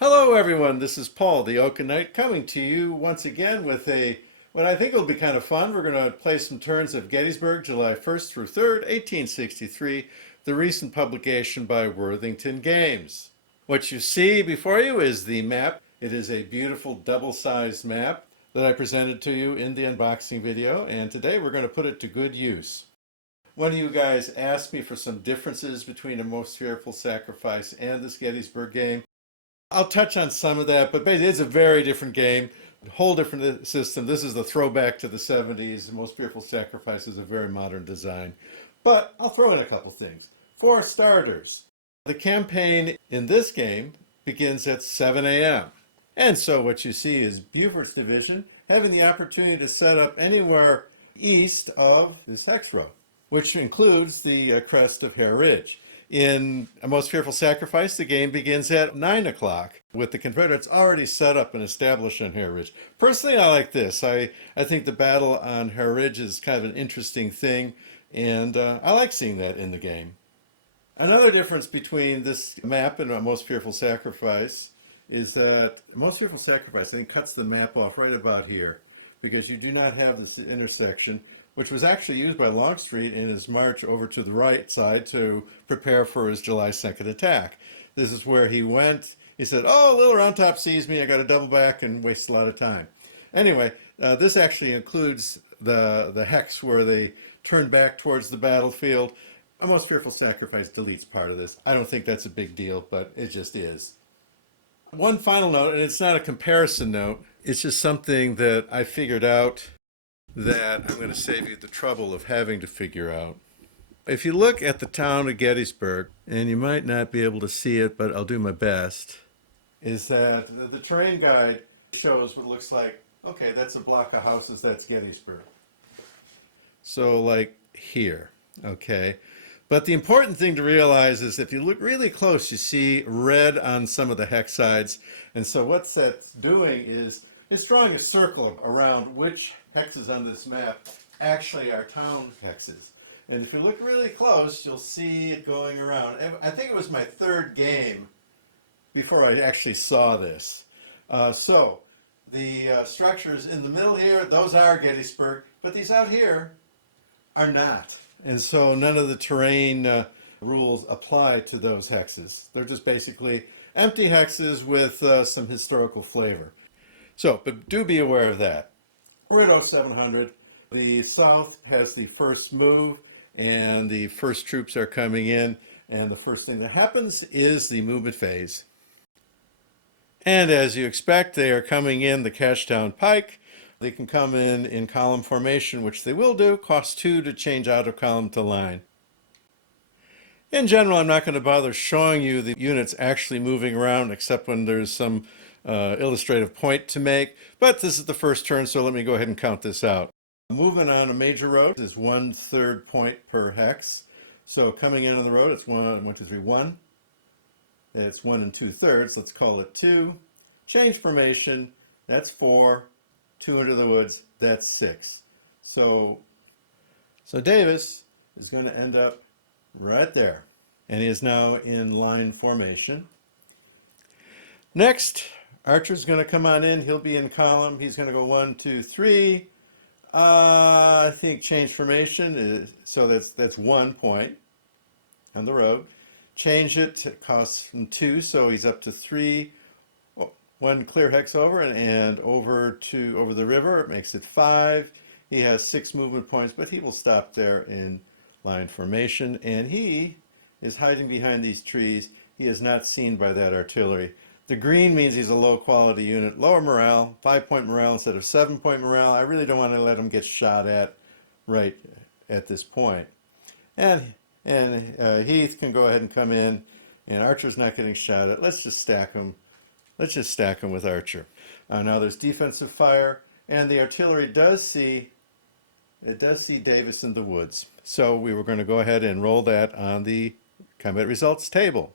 Hello everyone, this is Paul the Oaken Knight coming to you once again with what I think will be kind of fun. We're going to play some turns of Gettysburg, July 1st through 3rd, 1863, the recent publication by Worthington Games. What you see before you is the map. It is a beautiful double-sized map that I presented to you in the unboxing video, and today we're going to put it to good use. One of you guys asked me for some differences between A Most Fearful Sacrifice and this Gettysburg game. I'll touch on some of that, but basically it's a very different game, a whole different system. This is the throwback to the 70s. The Most Fearful Sacrifice is a very modern design. But I'll throw in a couple things. For starters, the campaign in this game begins at 7 a.m. And so what you see is Beaufort's division having the opportunity to set up anywhere east of this hex row, which includes the crest of Hare Ridge. In A Most Fearful Sacrifice, the game begins at 9 o'clock, with the Confederates already set up and established on Hare Ridge. Personally, I like this. I think the battle on Hare Ridge is kind of an interesting thing, and I like seeing that in the game. Another difference between this map and A Most Fearful Sacrifice is that A Most Fearful Sacrifice, I think, cuts the map off right about here, because you do not have this intersection, which was actually used by Longstreet in his march over to the right side to prepare for his July 2nd attack. This is where he went. He said, oh, Little Round Top sees me. I got to double back and waste a lot of time. Anyway, this actually includes the hex where they turn back towards the battlefield. A Most Fearful Sacrifice deletes part of this. I don't think that's a big deal, but it just is. One final note, and it's not a comparison note. It's just something that I figured out that I'm going to save you the trouble of having to figure out. If you look at the town of Gettysburg, and you might not be able to see it, but I'll do my best, is that the terrain guide shows what looks like, okay, that's a block of houses, that's Gettysburg. So like here, okay? But the important thing to realize is if you look really close, you see red on some of the hex sides. And so what that's doing is it's drawing a circle around which hexes on this map actually are town hexes. And if you look really close, you'll see it going around. I think it was my third game before I actually saw this. So the structures in the middle here, those are Gettysburg, but these out here are not. And so none of the terrain rules apply to those hexes. They're just basically empty hexes with some historical flavor. So, but do be aware of that. We're at 0700. The South has the first move, and the first troops are coming in, and the first thing that happens is the movement phase. And as you expect, they are coming in the Cashtown Pike. They can come in column formation, which they will do. Cost 2 to change out of column to line. In general, I'm not going to bother showing you the units actually moving around, except when there's some illustrative point to make, but this is the first turn, so let me go ahead and count this out. Moving on a major road is 1/3 point per hex. So coming in on the road, it's 1, 2, 3, 1. It's 1 2/3, let's call it 2. Change formation, that's 4. 2 into the woods, that's 6. So Davis is going to end up right there, and he is now in line formation. Next, Archer's going to come on in. He'll be in column. He's going to go 1, 2, 3. I think change formation so that's 1 point on the road. Change it costs from 2, so he's up to 3. 1 clear hex over and over the river. It makes it 5. He has 6 movement points, but he will stop there in line formation, and he is hiding behind these trees. He is not seen by that artillery. The green means he's a low-quality unit, lower morale, 5-point morale instead of 7-point morale. I really don't want to let him get shot at right at this point. And Heath can go ahead and come in, and Archer's not getting shot at. Let's just stack him. Let's just stack him with Archer. Now there's defensive fire, and the artillery does see Davis in the woods. So we were going to go ahead and roll that on the combat results table.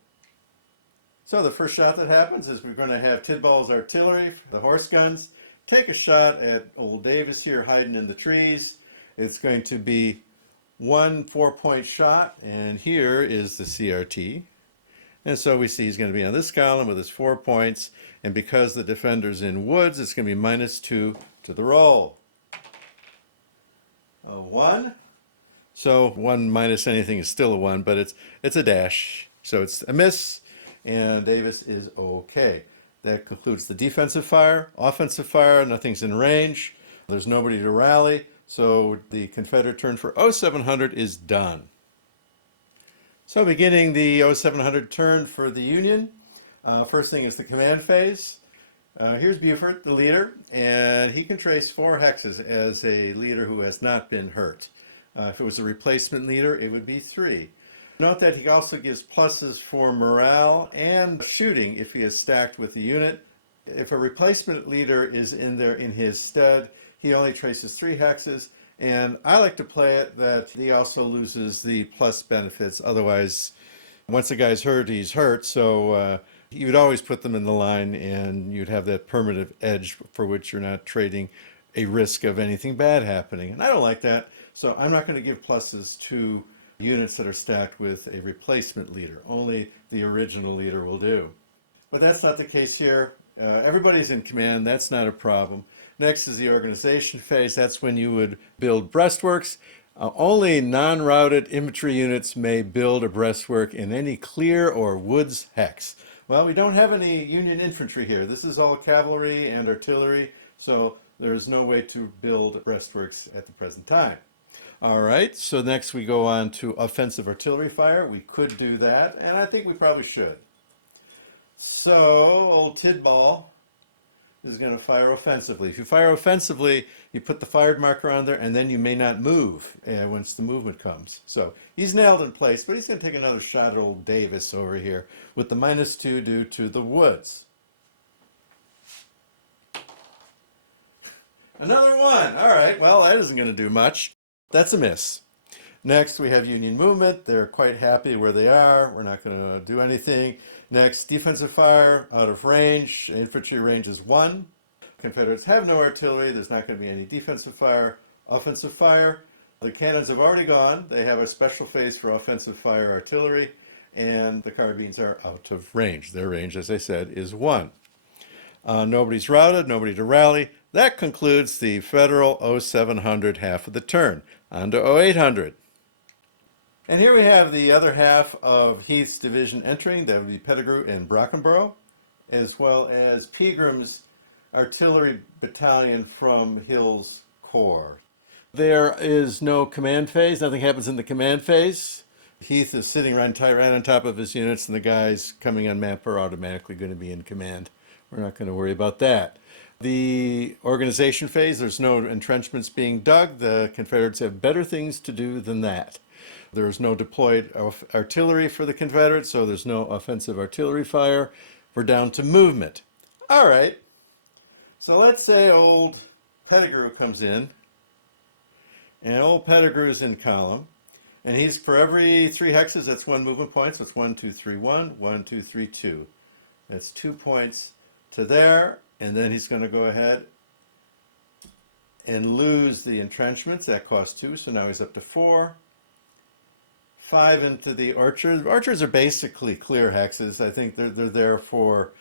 So the first shot that happens is we're going to have Tidball's artillery, the horse guns, take a shot at old Davis here hiding in the trees. It's going to be 1 4-point shot, and here is the CRT. And so we see he's going to be on this column with his 4 points. And because the defender's in woods, it's going to be -2 to the roll. A 1. So 1 minus anything is still a 1, but it's a dash. So it's a miss, and Davis is okay. That concludes the defensive fire. Offensive fire, nothing's in range. There's nobody to rally. So the Confederate turn for 0700 is done. So beginning the 0700 turn for the Union, first thing is the command phase. Here's Buford, the leader, and he can trace 4 hexes as a leader who has not been hurt. If it was a replacement leader, it would be 3. Note that he also gives pluses for morale and shooting if he is stacked with the unit. If a replacement leader is in there in his stead, he only traces 3 hexes, and I like to play it that he also loses the plus benefits. Otherwise, once a guy's hurt, he's hurt, so you would always put them in the line, and you'd have that permanent edge for which you're not trading a risk of anything bad happening. And I don't like that, so I'm not going to give pluses to units that are stacked with a replacement leader. Only the original leader will do. But that's not the case here. Everybody's in command. That's not a problem. Next is the organization phase. That's when you would build breastworks. Only non-routed infantry units may build a breastwork in any clear or woods hex. Well, we don't have any Union infantry here. This is all cavalry and artillery, so there's no way to build breastworks at the present time. All right, so next we go on to offensive artillery fire. We could do that, and I think we probably should. So, old Tidball is going to fire offensively. If you fire offensively, you put the fired marker on there, and then you may not move once the movement comes. So he's nailed in place, but he's going to take another shot at old Davis over here with the -2 due to the woods. Another 1. All right, well, that isn't going to do much. That's a miss. Next, we have Union movement. They're quite happy where they are. We're not going to do anything. Next, defensive fire, out of range. Infantry range is 1. Confederates have no artillery. There's not going to be any defensive fire. Offensive fire. The cannons have already gone. They have a special phase for offensive fire artillery. And the carbines are out of range. Their range, as I said, is 1. Nobody's routed, nobody to rally. That concludes the Federal 0700 half of the turn. On to 0800. And here we have the other half of Heath's division entering. That would be Pettigrew and Brockenborough, as well as Pegram's artillery battalion from Hill's Corps. There is no command phase. Nothing happens in the command phase. Heath is sitting right on top of his units, and the guys coming on map are automatically going to be in command. We're not going to worry about that. The organization phase, there's no entrenchments being dug. The Confederates have better things to do than that. There's no deployed artillery for the Confederates, so there's no offensive artillery fire. We're down to movement. All right. So let's say old Pettigrew comes in, and old Pettigrew's in column, and he's for every 3 hexes, that's 1 movement point, so it's 1, 2, 3, 1, 1, 2, 3, 2. That's 2 points to there, and then he's going to go ahead and lose the entrenchments. That costs 2, so now he's up to 4. 5 into the orchards. Orchards are basically clear hexes. I think they're there for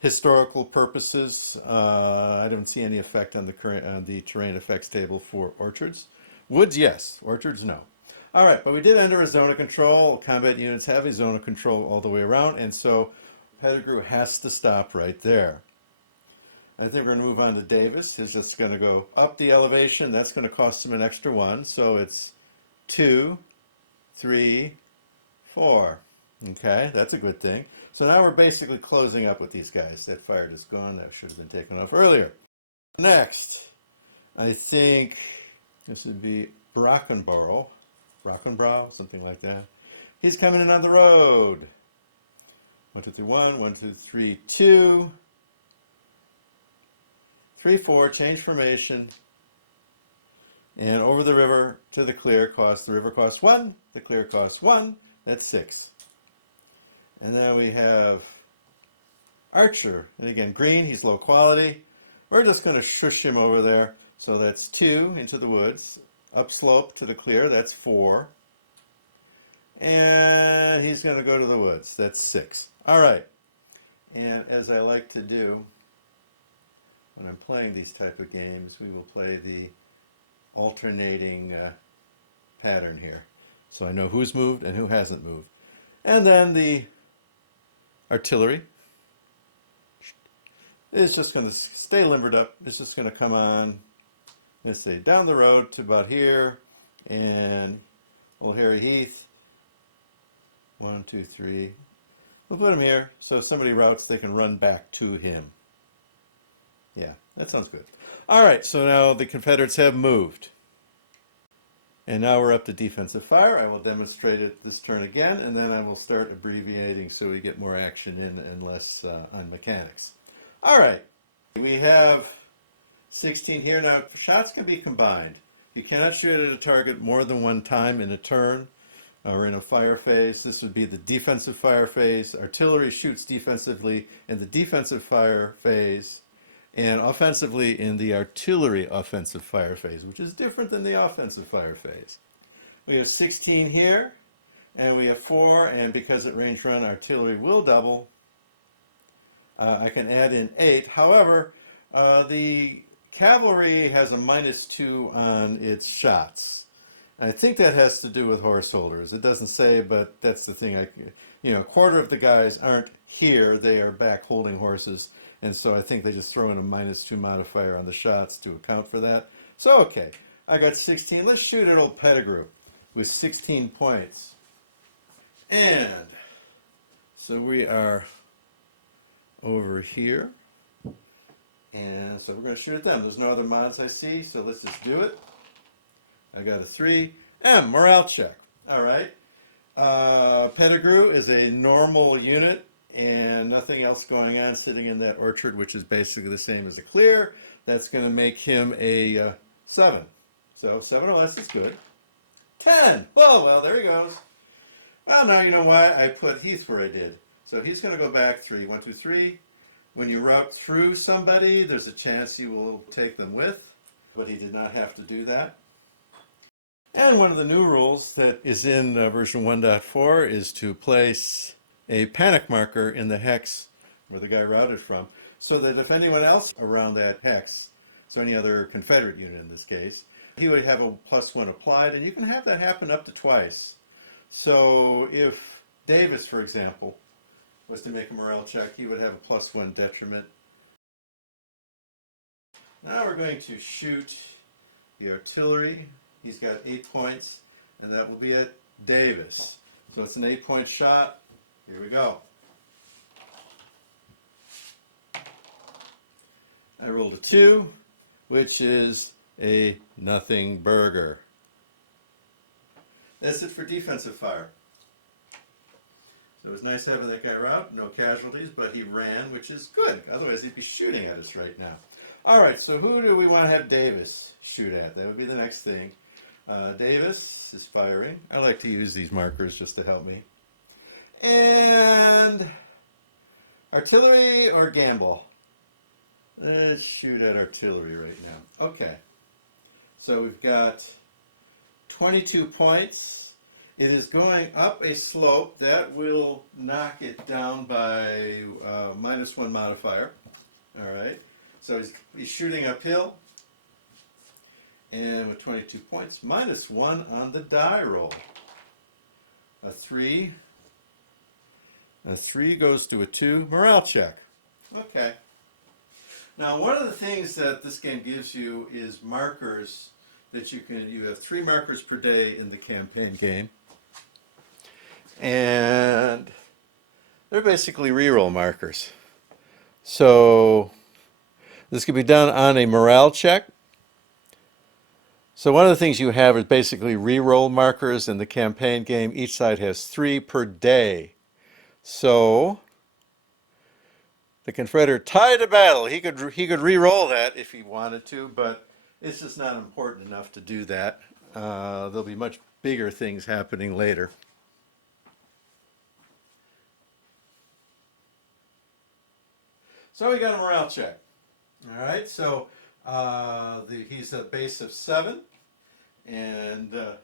historical purposes. I don't see any effect on the terrain effects table for orchards. Woods, yes. Orchards, no. All right, but we did enter a zone of control. Combat units have a zone of control all the way around, and so Pettigrew has to stop right there. I think we're going to move on to Davis. He's just going to go up the elevation. That's going to cost him an extra 1, so it's 2, 3, 4. Okay, that's a good thing. So now we're basically closing up with these guys. That fire is gone. That should have been taken off earlier. Next, I think this would be Brockenborough, something like that. He's coming in on the road. 1, 2, 3, 1, 1, 2, 3, 2. 3, 4, change formation. And over the river to the clear costs, the river costs 1, the clear costs 1, that's 6. And then we have Archer. And again, green, he's low quality. We're just going to shush him over there. So that's 2 into the woods. Upslope to the clear, that's 4. And he's going to go to the woods. That's 6. All right. And as I like to do when I'm playing these type of games, we will play the alternating pattern here. So I know who's moved and who hasn't moved. And then the artillery is just going to stay limbered up. It's just going to come on, let's say, down the road to about here. And old Harry Heath, 1, 2, 3. We'll put him here, so if somebody routes, they can run back to him. Yeah, that sounds good. All right, so now the Confederates have moved. And now we're up to defensive fire. I will demonstrate it this turn again, and then I will start abbreviating so we get more action in and less on mechanics. All right, we have 16 here. Now, shots can be combined. You cannot shoot at a target more than one time in a turn or in a fire phase. This would be the defensive fire phase. Artillery shoots defensively in the defensive fire phase and offensively in the artillery offensive fire phase, which is different than the offensive fire phase. We have 16 here, and we have 4, and because at range run, artillery will double. I can add in 8. However, the cavalry has a -2 on its shots. I think that has to do with horse holders. It doesn't say, but that's the thing. A quarter of the guys aren't here. They are back holding horses. And so I think they just throw in a -2 modifier on the shots to account for that. So, okay, I got 16. Let's shoot at old Pettigrew with 16 points. And so we are over here. And so we're going to shoot at them. There's no other mods I see, so let's just do it. I got a 3. Morale check. All right. Pettigrew is a normal unit and nothing else going on sitting in that orchard, which is basically the same as a clear. That's going to make him a 7. So 7 or less is good. 10. Well, there he goes. Well, now you know why I put Heath where I did. So he's going to go back 3. 1, 2, 3. When you route through somebody, there's a chance you will take them with, but he did not have to do that. And one of the new rules that is in version 1.4 is to place a panic marker in the hex where the guy routed from, so that if anyone else around that hex, so any other Confederate unit in this case, he would have a +1 applied, and you can have that happen up to twice. So if Davis, for example, was to make a morale check, he would have a +1 detriment. Now we're going to shoot the artillery. He's got 8 points, and that will be at Davis. So it's an 8-point shot. Here we go. I rolled a 2, which is a nothing burger. That's it for defensive fire. So it was nice having that guy out. No casualties, but he ran, which is good. Otherwise, he'd be shooting at us right now. All right, so who do we want to have Davis shoot at? That would be the next thing. Davis is firing. I like to use these markers just to help me. And artillery or gamble? Let's shoot at artillery right now. Okay. So we've got 22 points. It is going up a slope. That will knock it down by -1 modifier. All right. So he's shooting uphill. And with 22 points, -1 on the die roll. A 3. A 3 goes to a 2. Morale check. Okay. Now, one of the things that this game gives you is markers that you have 3 markers per day in the campaign game. And they're basically reroll markers. So this can be done on a morale check. So one of the things you have is basically reroll markers in the campaign game. Each side has 3 per day. So the Confederate tied a battle. He could re-roll that if he wanted to, but it's just not important enough to do that. There'll be much bigger things happening later. So we got a morale check. All right, so he's a base of 7, and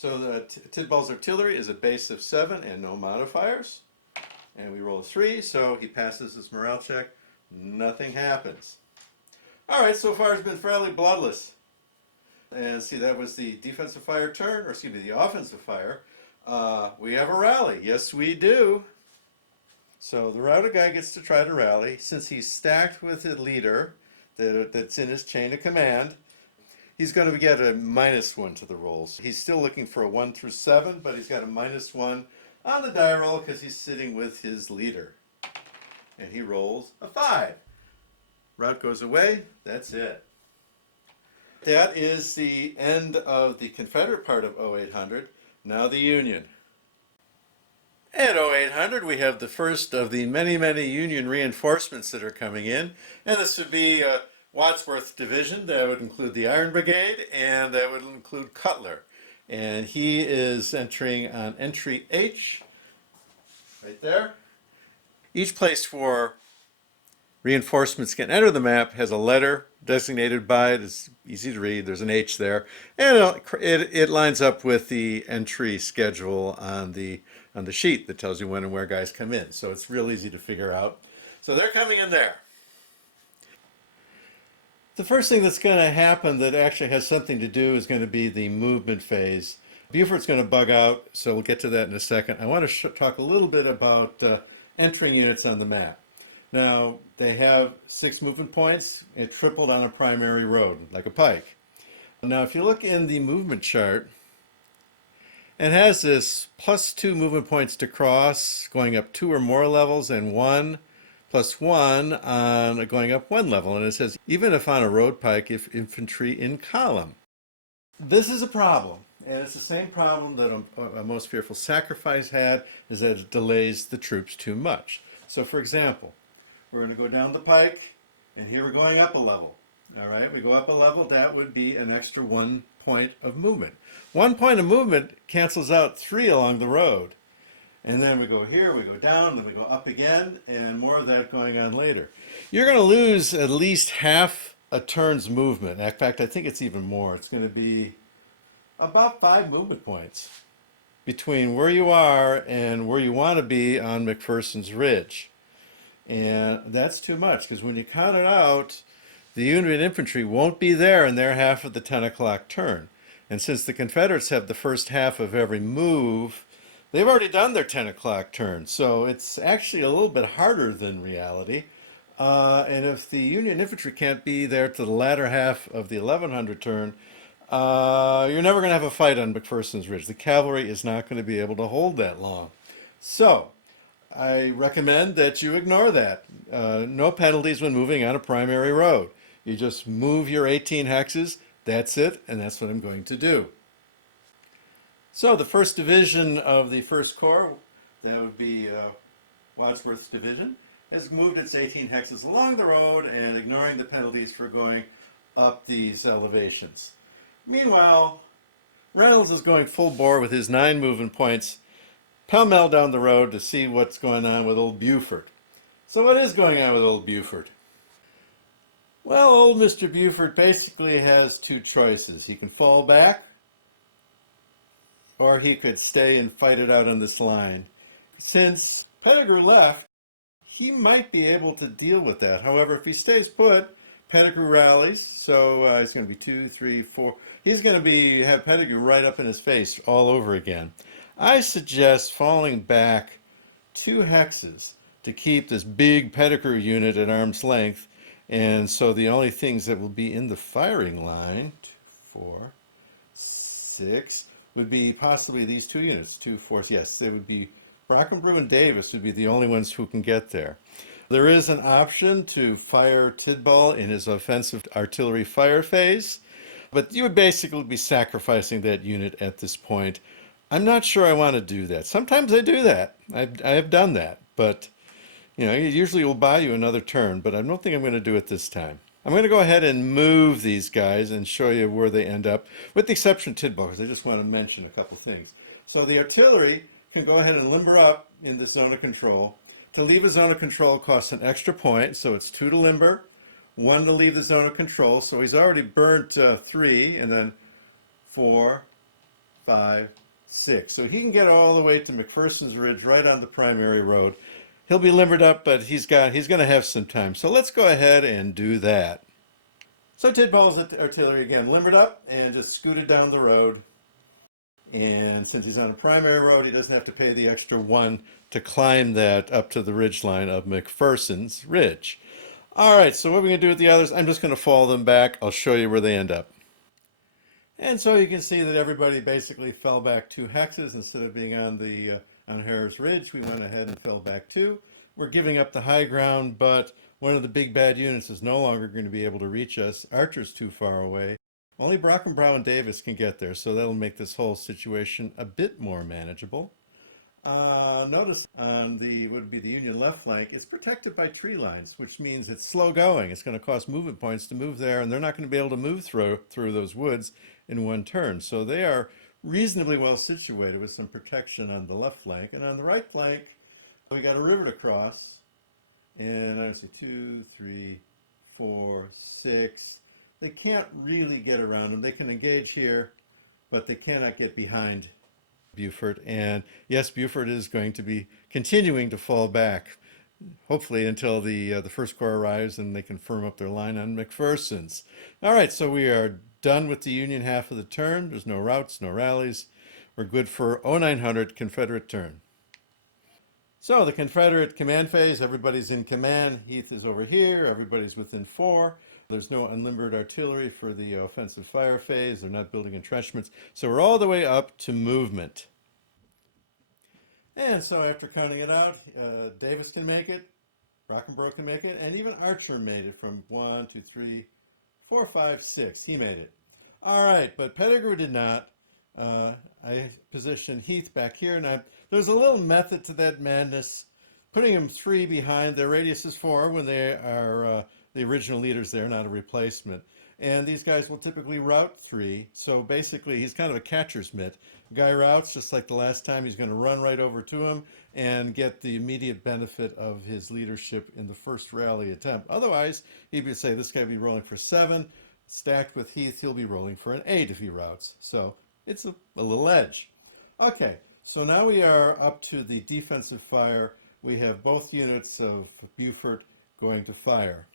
So the Tidball's artillery is a base of 7 and no modifiers. And we roll a 3, so he passes his morale check. Nothing happens. All right, so far it's been fairly bloodless. And see, that was the defensive fire turn, or excuse me, the offensive fire. We have a rally. Yes, we do. So the router guy gets to try to rally. Since he's stacked with a leader that's in his chain of command, he's going to get a -1 to the rolls. He's still looking for a 1 through 7, but he's got a -1 on the die roll because he's sitting with his leader. And he rolls a 5. Route goes away. That's it. That is the end of the Confederate part of 0800. Now the Union. At 0800, we have the first of the many, many Union reinforcements that are coming in. And this would be Wadsworth's division. That would include the Iron Brigade, and that would include Cutler. And he is entering on entry H, right there. Each place where reinforcements can enter the map has a letter designated by it. It's easy to read. There's an H there. And it lines up with the entry schedule on the sheet that tells you when and where guys come in. So it's real easy to figure out. So they're coming in there. The first thing that's going to happen that actually has something to do is going to be the movement phase. Buford's going to bug out, so we'll get to that in a second. I want to talk a little bit about entering units on the map. Now, they have 6 movement points. It tripled on a primary road, like a pike. Now, if you look in the movement chart, it has this +2 movement points to cross, going up 2 or more levels, and 1 +1 on going up 1 level. And it says, even if on a road pike, if infantry in column. This is a problem. And it's the same problem that a Most Fearful Sacrifice had, is that it delays the troops too much. So, for example, we're going to go down the pike, and here we're going up a level. All right, we go up a level, that would be an extra 1 point of movement. 1 point of movement cancels out 3 along the road. And then we go here, we go down, then we go up again, and more of that going on later. You're going to lose at least half a turn's movement. In fact, I think it's even more. It's going to be about 5 movement points between where you are and where you want to be on McPherson's Ridge. And that's too much, because when you count it out, the Union infantry won't be there in their half of the 10 o'clock turn. And since the Confederates have the first half of every move, they've already done their 10 o'clock turn. So it's actually a little bit harder than reality. And if the Union infantry can't be there to the latter half of the 1100 turn, you're never going to have a fight on McPherson's Ridge. The cavalry is not going to be able to hold that long. So I recommend that you ignore that. No penalties when moving on a primary road. You just move your 18 hexes. That's it, and that's what I'm going to do. So the 1st Division of the 1st Corps, that would be Wadsworth's division, has moved its 18 hexes along the road and ignoring the penalties for going up these elevations. Meanwhile, Reynolds is going full bore with his 9 movement points pell-mell down the road to see what's going on with old Buford. So what is going on with old Buford? Well, old Mr. Buford basically has 2 choices. He can fall back, or he could stay and fight it out on this line. Since Pettigrew left, he might be able to deal with that. However, if he stays put, Pettigrew rallies, so it's going to be 2, 3, 4. He's going to have Pettigrew right up in his face all over again. I suggest falling back 2 hexes to keep this big Pettigrew unit at arm's length. And so the only things that will be in the firing line, 2, 4, 6, would be possibly these 2 units, 2, 4, yes, they would be Brockenbrew and Davis would be the only ones who can get there. There is an option to fire Tidball in his offensive artillery fire phase, but you would basically be sacrificing that unit at this point. I'm not sure I want to do that. Sometimes I do that. I have done that, but it usually will buy you another turn, but I don't think I'm going to do it this time. I'm going to go ahead and move these guys and show you where they end up, with the exception of Tidball, because I just want to mention a couple things. So the artillery can go ahead and limber up in the zone of control. To leave a zone of control costs an extra point, so it's 2 to limber, 1 to leave the zone of control. So he's already burnt 3, and then 4, 5, 6. So he can get all the way to McPherson's Ridge right on the primary road. He'll be limbered up, but he's going to have some time. So let's go ahead and do that. So Tidball's artillery again limbered up and just scooted down the road. And since he's on a primary road, he doesn't have to pay the extra 1 to climb that up to the ridge line of McPherson's Ridge. All right, so what are we going to do with the others? I'm just going to fall them back. I'll show you where they end up. And so you can see that everybody basically fell back 2 hexes instead of being on the on Harris Ridge. We went ahead and fell back 2. We're giving up the high ground, but one of the big bad units is no longer going to be able to reach us. Archer's too far away. Only Brockenbrough and Davis can get there, so that'll make this whole situation a bit more manageable. Notice on the would be the Union left flank, it's protected by tree lines, which means it's slow going. It's going to cost movement points to move there, and they're not going to be able to move through those woods in one turn. So they are reasonably well situated with some protection on the left flank. And on the right flank, we got a river to cross. And I see 2, 3, 4, 6. They can't really get around them. They can engage here, but they cannot get behind Beaufort. And yes, Beaufort is going to be continuing to fall back, hopefully until the First Corps arrives and they can firm up their line on McPherson's. All right, so we are done with the Union half of the turn. There's no routes, no rallies. We're good for 0900 Confederate turn. So the Confederate command phase, everybody's in command. Heath is over here. Everybody's within 4. There's no unlimbered artillery for the offensive fire phase. They're not building entrenchments. So we're all the way up to movement. And so after counting it out, Davis can make it, Brockenbrough can make it, and even Archer made it from 1, 2, 3, 4, 5, 6. He made it. All right, but Pettigrew did not. I positioned Heath back here. Now, there's a little method to that madness. Putting him 3 behind, their radius is 4 when they are the original leaders there, not a replacement. And these guys will typically route 3. So basically, he's kind of a catcher's mitt. Guy routes, just like the last time, he's going to run right over to him and get the immediate benefit of his leadership in the first rally attempt. Otherwise, he'd be say this guy would be rolling for 7. Stacked with Heath, he'll be rolling for an 8 if he routes. So it's a little edge. Okay, so now we are up to the defensive fire. We have both units of Beaufort going to fire.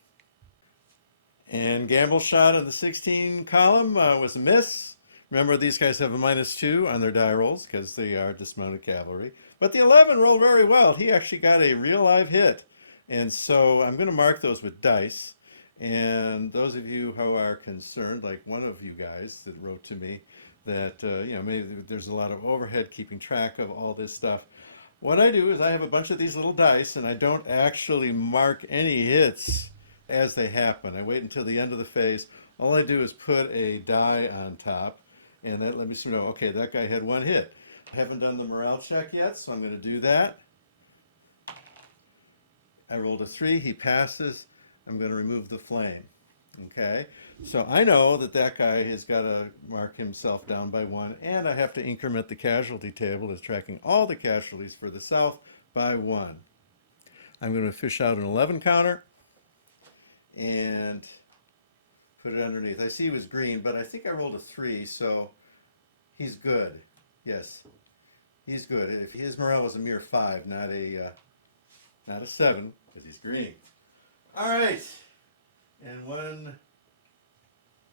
And Gamble's shot on the 16 column was a miss. Remember, these guys have a -2 on their die rolls because they are dismounted cavalry. But the 11 rolled very well. He actually got a real live hit. And so I'm going to mark those with dice. And those of you who are concerned, like one of you guys that wrote to me, that maybe there's a lot of overhead keeping track of all this stuff. What I do is I have a bunch of these little dice, and I don't actually mark any hits as they happen. I wait until the end of the phase. All I do is put a die on top, and that let me know, okay, that guy had 1 hit. I haven't done the morale check yet, so I'm going to do that. I rolled a 3. He passes. I'm going to remove the flame. Okay, so I know that that guy has got to mark himself down by 1, and I have to increment the casualty table as tracking all the casualties for the South by 1. I'm going to fish out an 11 counter and put it underneath. I see he was green, but I think I rolled a 3, so he's good. Yes, he's good. If his morale was a mere 5, not a 7, because he's green. All right. And one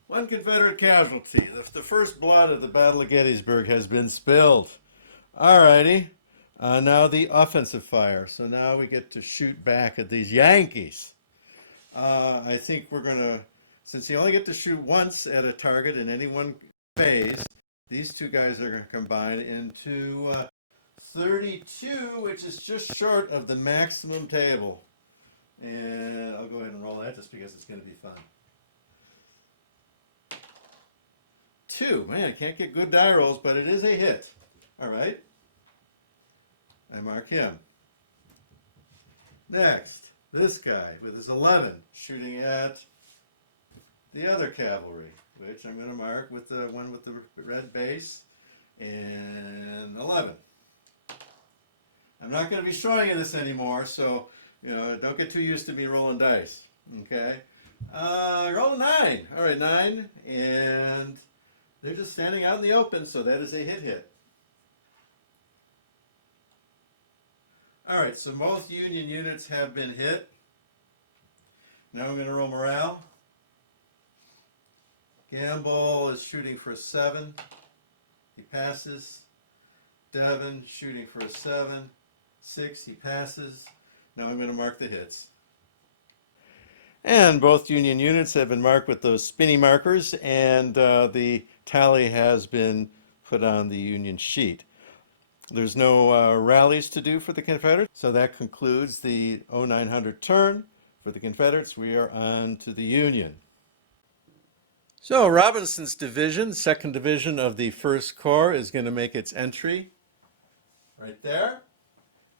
Confederate casualty. The first blood of the Battle of Gettysburg has been spilled. All righty. Now the offensive fire. So now we get to shoot back at these Yankees. I think we're going to, since you only get to shoot once at a target in any one phase, these 2 guys are going to combine into 32, which is just short of the maximum table. And I'll go ahead and roll that just because it's going to be fun. 2. Man, I can't get good die rolls, but it is a hit. All right. I mark him. Next, this guy with his 11 shooting at the other cavalry, which I'm going to mark with the one with the red base and 11. I'm not going to be showing you this anymore, so don't get too used to me rolling dice. Okay. Roll a 9. All right, 9. And They're just standing out in the open, so that is a hit. All right, so most Union units have been hit. Now I'm going to roll morale. Gamble is shooting for a 7. He passes. Devon shooting for a 7. 6, he passes. Now I'm going to mark the hits. And both Union units have been marked with those spinny markers, and the tally has been put on the Union sheet. There's no rallies to do for the Confederates, so that concludes the 0900 turn. For the Confederates, we are on to the Union. So Robinson's division, 2nd Division of the 1st Corps, is going to make its entry right there.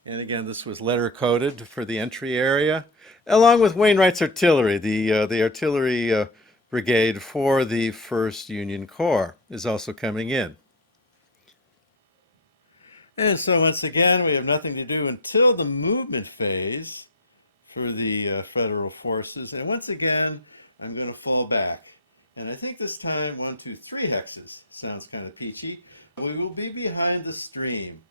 And again, this was letter coded for the entry area, along with Wainwright's artillery. The artillery brigade for the 1st Union Corps is also coming in. And so once again, we have nothing to do until the movement phase for the federal forces. And once again, I'm going to fall back. And I think this time 1, 2, 3 hexes sounds kind of peachy. We will be behind the stream.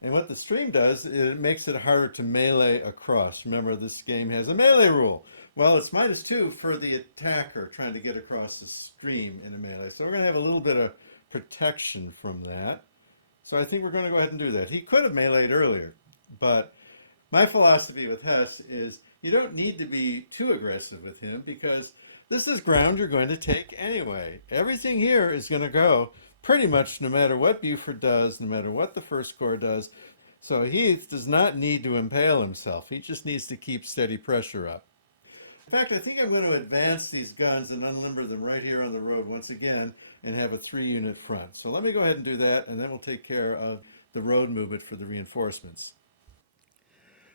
And what the stream does, it makes it harder to melee across. Remember, this game has a melee rule. Well, it's -2 for the attacker trying to get across the stream in a melee. So we're going to have a little bit of protection from that. So I think we're going to go ahead and do that. He could have meleeed earlier, but my philosophy with Hess is you don't need to be too aggressive with him because this is ground you're going to take anyway. Everything here is going to go pretty much no matter what Buford does, no matter what the 1st Corps does. So Heath does not need to impale himself. He just needs to keep steady pressure up. In fact, I think I'm going to advance these guns and unlimber them right here on the road once again and have a 3-unit front. So let me go ahead and do that, and then we'll take care of the road movement for the reinforcements.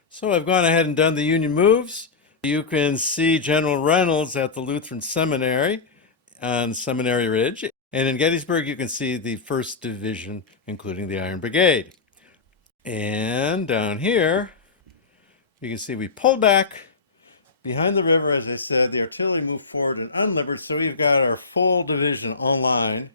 So I've gone ahead and done the Union moves. You can see General Reynolds at the Lutheran Seminary on Seminary Ridge. And in Gettysburg, you can see the 1st Division, including the Iron Brigade. And down here, you can see we pulled back behind the river. As I said, the artillery moved forward and unlimbered, so we've got our full division online.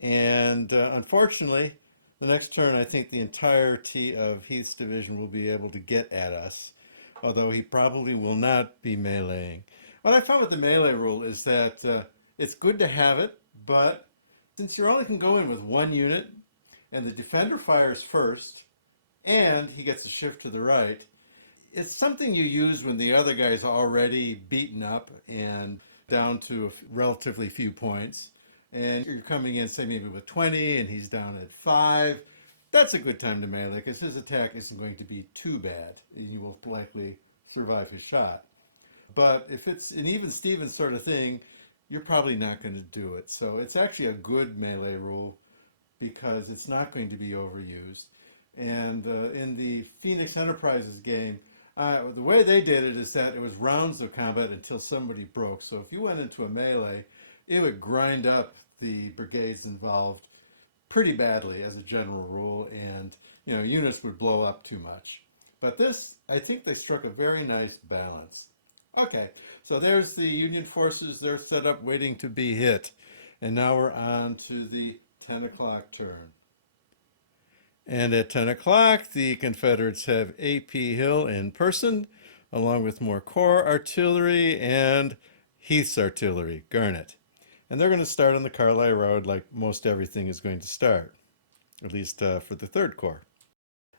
And unfortunately, the next turn, I think the entirety of Heath's division will be able to get at us, although he probably will not be meleeing. What I found with the melee rule is that it's good to have it, but since you only can go in with 1 unit, and the defender fires first, and he gets to shift to the right, it's something you use when the other guy's already beaten up and down to relatively few points. And you're coming in, say, maybe with 20, and he's down at 5. That's a good time to melee, because his attack isn't going to be too bad. He will likely survive his shot. But if it's an even Stevens sort of thing, you're probably not going to do it. So it's actually a good melee rule, because it's not going to be overused. And in the Phoenix Enterprises game, the way they did it is that it was rounds of combat until somebody broke. So if you went into a melee, it would grind up the brigades involved pretty badly as a general rule, and units would blow up too much. But this, I think they struck a very nice balance. Okay, so there's the Union forces. They're set up waiting to be hit. And now we're on to the 10 o'clock turn. And at 10 o'clock, the Confederates have A.P. Hill in person, along with more Corps artillery and Heath's artillery, Garnett. And they're going to start on the Carlisle Road like most everything is going to start, at least for the 3rd Corps.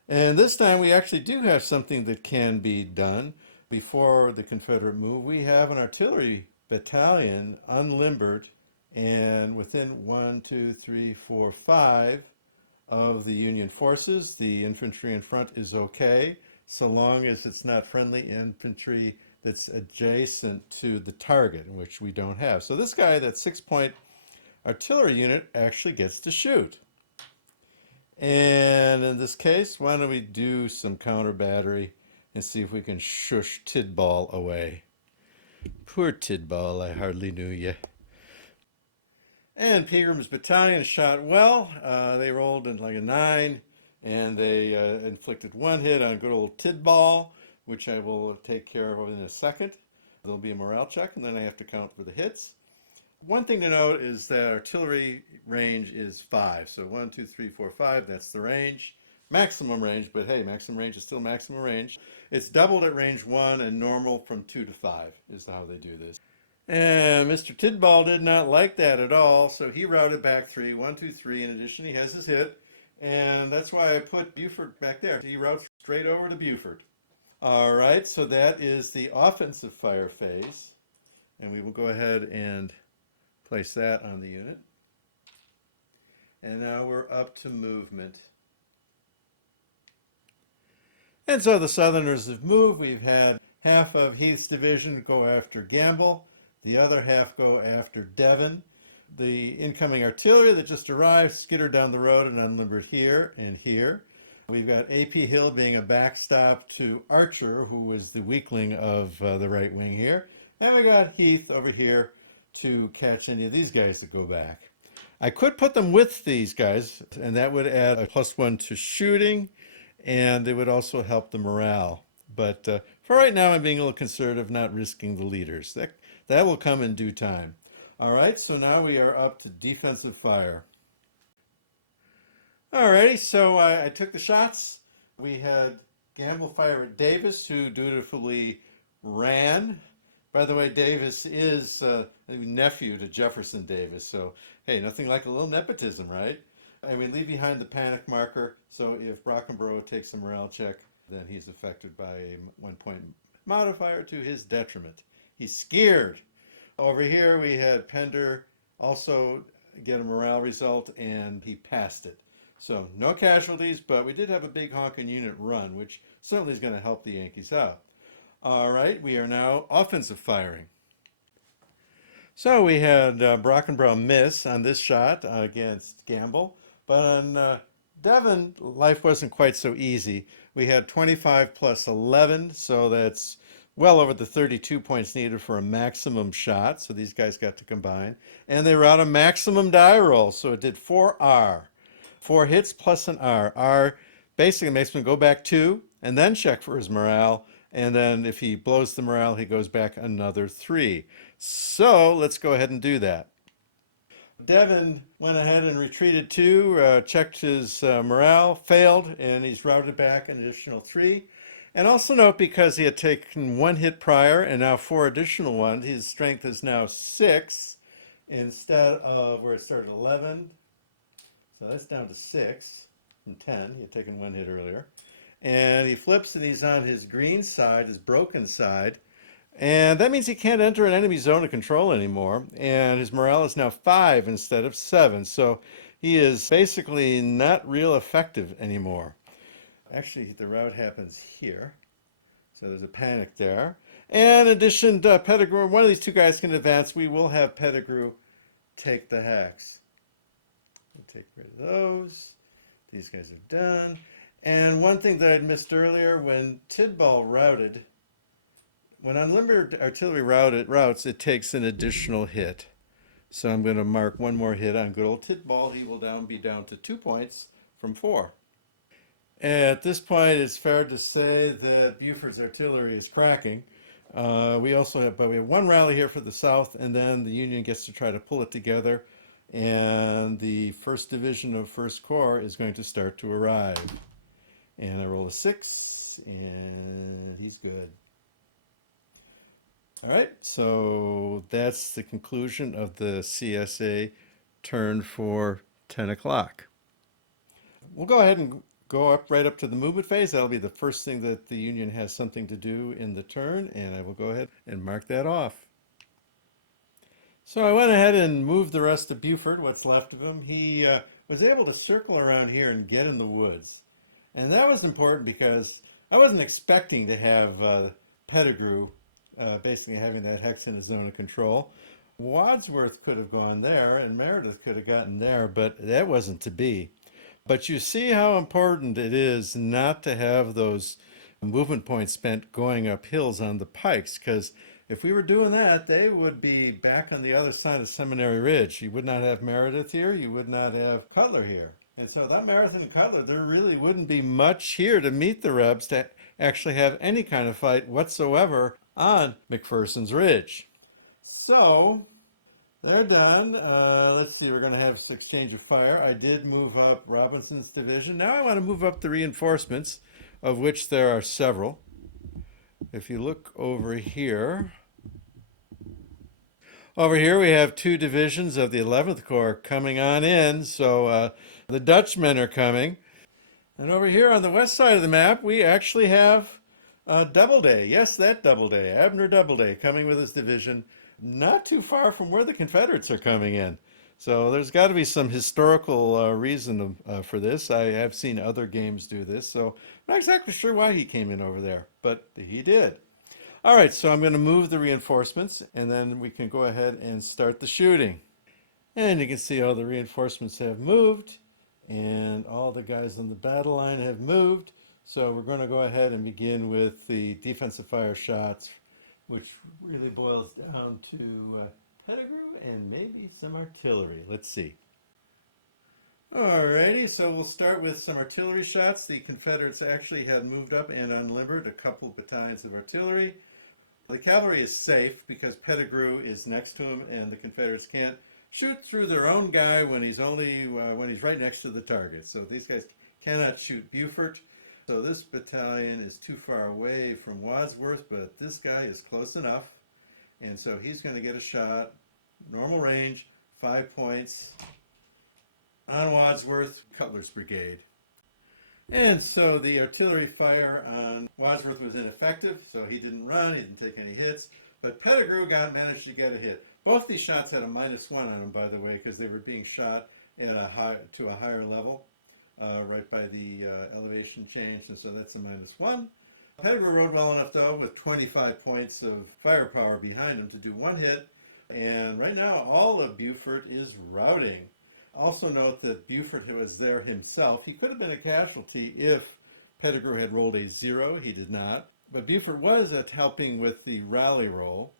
And this time we actually do have something that can be done before the Confederate move. We have an artillery battalion unlimbered and within 1, 2, 3, 4, 5 of the Union forces. The infantry in front is okay, so long as it's not friendly infantry that's adjacent to the target, which we don't have. So this guy, that 6-point artillery unit, actually gets to shoot. And in this case, why don't we do some counter battery and see if we can shush Tidball away. Poor Tidball, I hardly knew you. And Pegram's battalion shot well. They rolled in like a 9, and they inflicted 1 hit on good old Tidball, which I will take care of in a second. There'll be a morale check, and then I have to count for the hits. One thing to note is that artillery range is 5. So 1, 2, 3, 4, 5, that's the range. Maximum range, but hey, maximum range is still maximum range. It's doubled at range 1 and normal from 2 to 5 is how they do this. And Mr. Tidball did not like that at all, so he routed back 3, 1, 2, 3. In addition, he has his hit, and that's why I put Buford back there. He routes straight over to Buford. All right, so that is the offensive fire phase, and we will go ahead and place that on the unit. And now we're up to movement. And so the Southerners have moved. We've had half of Heath's division go after Gamble, the other half go after Devon. The incoming artillery that just arrived skittered down the road and unlimbered here and here. We've got A.P. Hill being a backstop to Archer, who was the weakling of the right wing here. And we got Heath over here to catch any of these guys that go back. I could put them with these guys, and that would add a +1 to shooting, and it would also help the morale. But for right now, I'm being a little conservative, not risking the leaders. That will come in due time. All right, so now we are up to defensive fire. Alrighty, so I took the shots. We had Gamble fire at Davis, who dutifully ran. By the way, Davis is a nephew to Jefferson Davis, so hey, nothing like a little nepotism, right? And we leave behind the panic marker, so if Brockenborough takes a morale check, then he's affected by a 1-point modifier to his detriment. He's scared. Over here we had Pender also get a morale result, and he passed it. So no casualties, but we did have a big honking unit run, which certainly is going to help the Yankees out. All right, we are now offensive firing. So we had Brockenbrough miss on this shot against Gamble, but on Devon, life wasn't quite so easy. We had 25 plus 11, so that's well over the 32 points needed for a maximum shot, so these guys got to combine. And they were out a maximum die roll, so it did 4R. 4 hits plus an R. R basically makes him go back 2 and then check for his morale. And then if he blows the morale, he goes back another 3. So let's go ahead and do that. Devon went ahead and retreated 2, checked his morale, failed, and he's routed back an additional 3. And also note, because he had taken 1 hit prior and now 4 additional ones, his strength is now 6 instead of where it started 11. So that's down to 6 from 10. He had taken 1 hit earlier. And he flips and he's on his green side, his broken side. And that means he can't enter an enemy zone of control anymore. And his morale is now 5 instead of 7. So he is basically not real effective anymore. Actually, the rout happens here. So there's a panic there. And in addition to Pettigrew, one of these 2 guys can advance. We will have Pettigrew take the hacks. We'll take rid of those. These guys are done. And one thing that I'd missed earlier, when Tidball routed, when unlimited artillery routes, it takes an additional hit. So I'm going to mark 1 more hit on good old Tidball. He will be down to 2 points from 4. At this point, it's fair to say that Buford's artillery is cracking. We have 1 rally here for the South, and then the Union gets to try to pull it together. And the 1st Division of 1st Corps is going to start to arrive. And I roll a 6, and he's good. All right, so that's the conclusion of the CSA turn for 10 o'clock. We'll go ahead and go right up to the movement phase. That'll be the first thing that the Union has something to do in the turn, and I will go ahead and mark that off. So I went ahead and moved the rest of Buford, what's left of him. He was able to circle around here and get in the woods. And that was important because I wasn't expecting to have Pettigrew basically having that hex in his zone of control. Wadsworth could have gone there and Meredith could have gotten there, but that wasn't to be. But you see how important it is not to have those movement points spent going up hills on the pikes, because if we were doing that, they would be back on the other side of Seminary Ridge. You would not have Meredith here, you would not have Cutler here. And so without Meredith and Cutler, there really wouldn't be much here to meet the Rebs to actually have any kind of fight whatsoever on McPherson's Ridge. So They're done. Let's see, we're going to have this exchange of fire. I did move up Robinson's division. Now I want to move up the reinforcements, of which there are several. If you look over here we have two divisions of the 11th Corps coming on in. So the Dutchmen are coming. And over here on the west side of the map, we actually have Doubleday. Yes, that Doubleday, Abner Doubleday, coming with his division, not too far from where the Confederates are coming in. So there's got to be some historical reason for this. I have seen other games do this, so I'm not exactly sure why he came in over there, but he did. All right, so I'm going to move the reinforcements, and then we can go ahead and start the shooting. And you can see all the reinforcements have moved, and all the guys on the battle line have moved. So we're going to go ahead and begin with the defensive fire shots, which really boils down to Pettigrew and maybe some artillery. Let's see. Alrighty, so we'll start with some artillery shots. The Confederates actually had moved up and unlimbered a couple battalions of artillery. The cavalry is safe because Pettigrew is next to him, and the Confederates can't shoot through their own guy when he's right next to the target. So these guys cannot shoot Beaufort. So this battalion is too far away from Wadsworth, but this guy is close enough. And so he's going to get a shot, normal range, 5 points, on Wadsworth, Cutler's Brigade. And so the artillery fire on Wadsworth was ineffective, so he didn't run, he didn't take any hits. But Pettigrew managed to get a hit. Both these shots had a -1 on them, by the way, because they were being shot at to a higher level, right by the elevation change, and so that's a -1. Pettigrew rode well enough, though, with 25 points of firepower behind him to do one hit. And right now, all of Beaufort is routing. Also note that Beaufort was there himself. He could have been a casualty if Pettigrew had rolled a 0. He did not. But Beaufort was helping with the rally roll.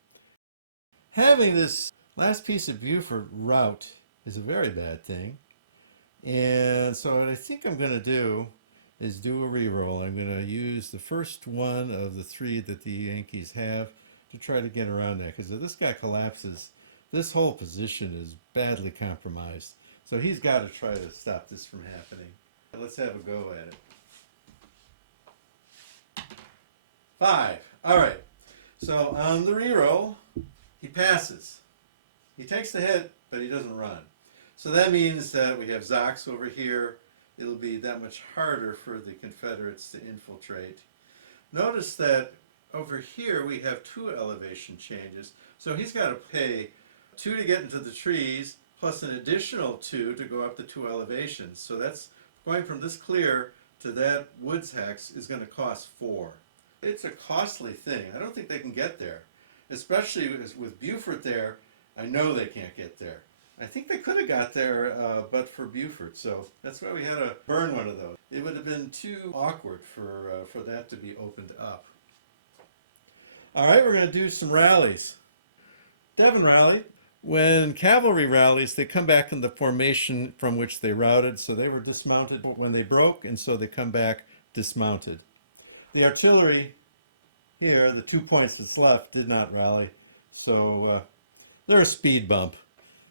Having this last piece of Beaufort rout is a very bad thing. And so what I think I'm going to do is do a reroll. I'm going to use the first one of the 3 that the Yankees have to try to get around that. Because if this guy collapses, this whole position is badly compromised. So he's got to try to stop this from happening. Let's have a go at it. 5. All right. So on the reroll, he passes. He takes the hit, but he doesn't run. So that means that we have Zox over here. It'll be that much harder for the Confederates to infiltrate. Notice that over here we have 2 elevation changes. So he's got to pay 2 to get into the trees, plus an additional 2 to go up the 2 elevations. So that's going from this clear to that woods hex is going to cost 4. It's a costly thing. I don't think they can get there. Especially with Beaufort there, I know they can't get there. I think they could have got there, but for Beaufort. So that's why we had to burn one of those. It would have been too awkward for that to be opened up. All right, we're going to do some rallies. Devon rallied. When cavalry rallies, they come back in the formation from which they routed. So they were dismounted when they broke, and so they come back dismounted. The artillery here, the 2 points that's left, did not rally. So they're a speed bump.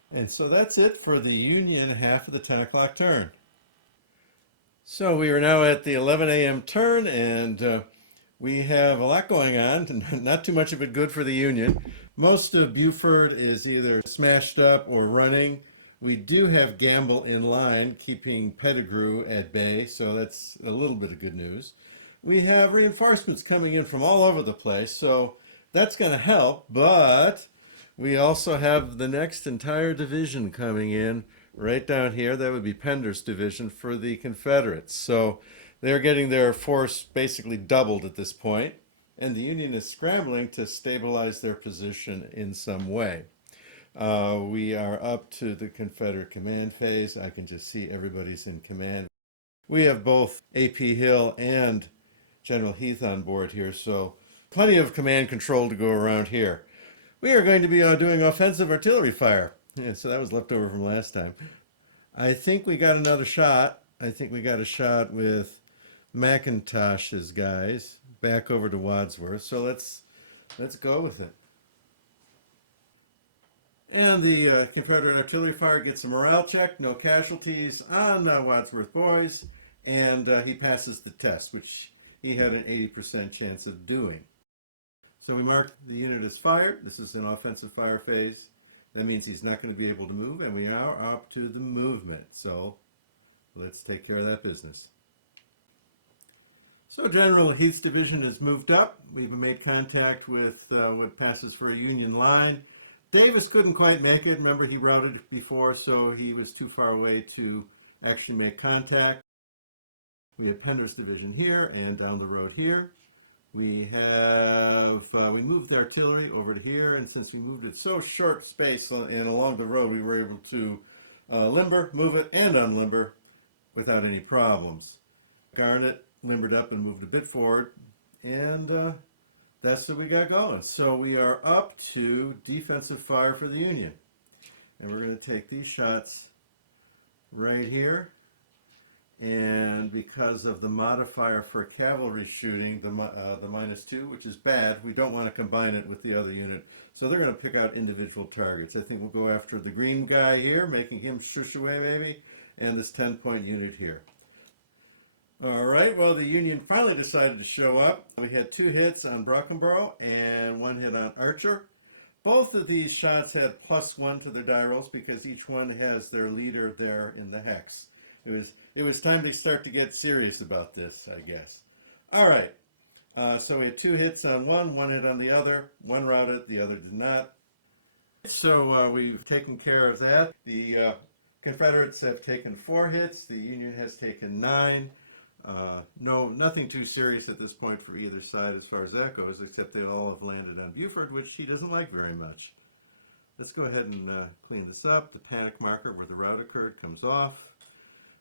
And so that's it for the Union half of the 10 o'clock turn. So we are now at the 11 a.m. turn, and we have a lot going on. Not too much of it good for the Union. Most of Beaufort is either smashed up or running. We do have Gamble in line, keeping Pettigrew at bay, so that's a little bit of good news. We have reinforcements coming in from all over the place, so that's going to help, but we also have the next entire division coming in right down here. That would be Pender's division for the Confederates. So they're getting their force basically doubled at this point, and the Union is scrambling to stabilize their position in some way. We are up to the Confederate command phase. I can just see everybody's in command. We have both A.P. Hill and General Heath on board here, so plenty of command control to go around here. We are going to be doing offensive artillery fire. Yeah, so that was left over from last time. I think we got another shot. I think we got a shot with McIntosh's guys back over to Wadsworth. So let's go with it. And the Confederate artillery fire gets a morale check, no casualties on Wadsworth Boys, and he passes the test, which he had an 80% chance of doing. So we mark the unit as fired. This is an offensive fire phase. That means he's not going to be able to move, and we are up to the movement. So let's take care of that business. So General Heath's division has moved up. We've made contact with what passes for a Union line. Davis couldn't quite make it. Remember, he routed before, so he was too far away to actually make contact. We have Pender's division here and down the road here. We moved the artillery over to here, and since we moved it so short space and along the road, we were able to limber, move it, and unlimber without any problems. Garnett limbered up and moved a bit forward, and that's what we got going. So we are up to defensive fire for the Union. And we're going to take these shots right here. And because of the modifier for cavalry shooting, the -2, which is bad, we don't want to combine it with the other unit. So they're going to pick out individual targets. I think we'll go after the green guy here, making him shush away maybe, and this 10-point unit here. All right, well, the Union finally decided to show up. We had 2 hits on Brockenborough and 1 hit on Archer. Both of these shots had +1 to their die rolls because each one has their leader there in the hex. It was time to start to get serious about this, I guess. All right, so we had 2 hits on one, 1 hit on the other. One routed, the other did not. So we've taken care of that. The Confederates have taken 4 hits. The Union has taken 9. Nothing too serious at this point for either side as far as that goes, except they all have landed on Buford, which he doesn't like very much. Let's go ahead and clean this up. The panic marker where the rout occurred comes off.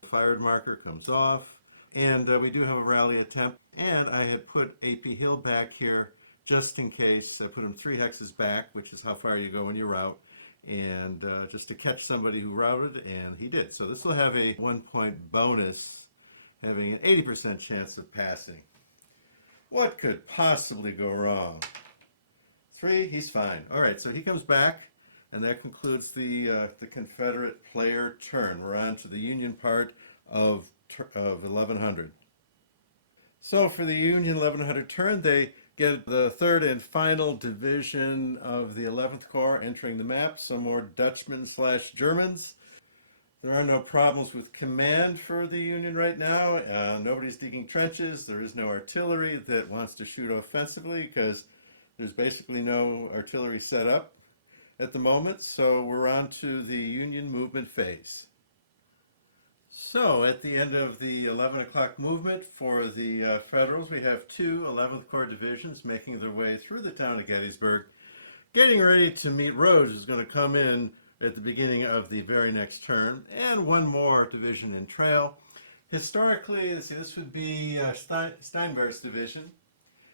The fired marker comes off. And we do have a rally attempt. And I had put A.P. Hill back here just in case. I put him 3 hexes back, which is how far you go when you rout. And just to catch somebody who routed, and he did. So this will have a 1-point bonus, having an 80% chance of passing. What could possibly go wrong? 3, he's fine. All right, so he comes back, and that concludes the Confederate player turn. We're on to the Union part of 1100. So for the Union 1100 turn, they get the 3rd and final division of the 11th Corps entering the map. Some more Dutchmen/Germans. There are no problems with command for the Union right now. Nobody's digging trenches. There is no artillery that wants to shoot offensively because there's basically no artillery set up at the moment. So we're on to the Union movement phase. So at the end of the 11 o'clock movement for the Federals, we have 2 11th Corps divisions making their way through the town of Gettysburg, getting ready to meet Rhodes, who's going to come in at the beginning of the very next turn, and 1 more division in trail. Historically, this would be Steinberg's division.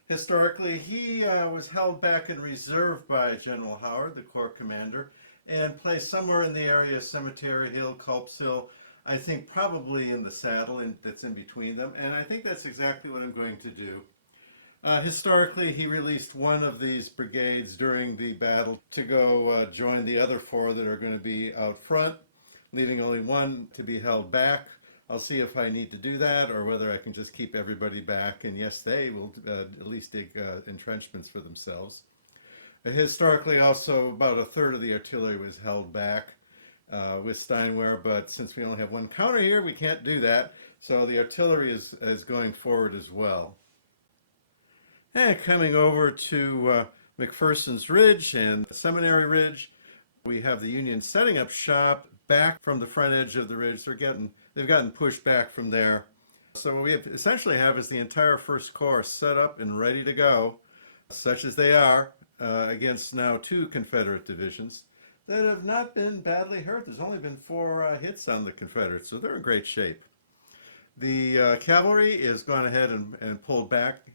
Historically, he was held back in reserve by General Howard, the Corps commander, and placed somewhere in the area of Cemetery Hill, Culp's Hill, I think probably in the saddle that's in between them, and I think that's exactly what I'm going to do. Historically, he released 1 of these brigades during the battle to go join the other 4 that are going to be out front, leaving only 1 to be held back. I'll see if I need to do that or whether I can just keep everybody back, and yes, they will at least dig entrenchments for themselves. Historically, also, about 1/3 of the artillery was held back with Steinwehr, but since we only have 1 counter here, we can't do that, so the artillery is going forward as well. And coming over to McPherson's Ridge and Seminary Ridge, we have the Union setting up shop back from the front edge of the ridge. They've gotten pushed back from there. So what we essentially have is the entire 1st Corps set up and ready to go, such as they are, against now 2 Confederate divisions that have not been badly hurt. There's only been 4 hits on the Confederates, so they're in great shape. The cavalry is gone ahead and pulled back,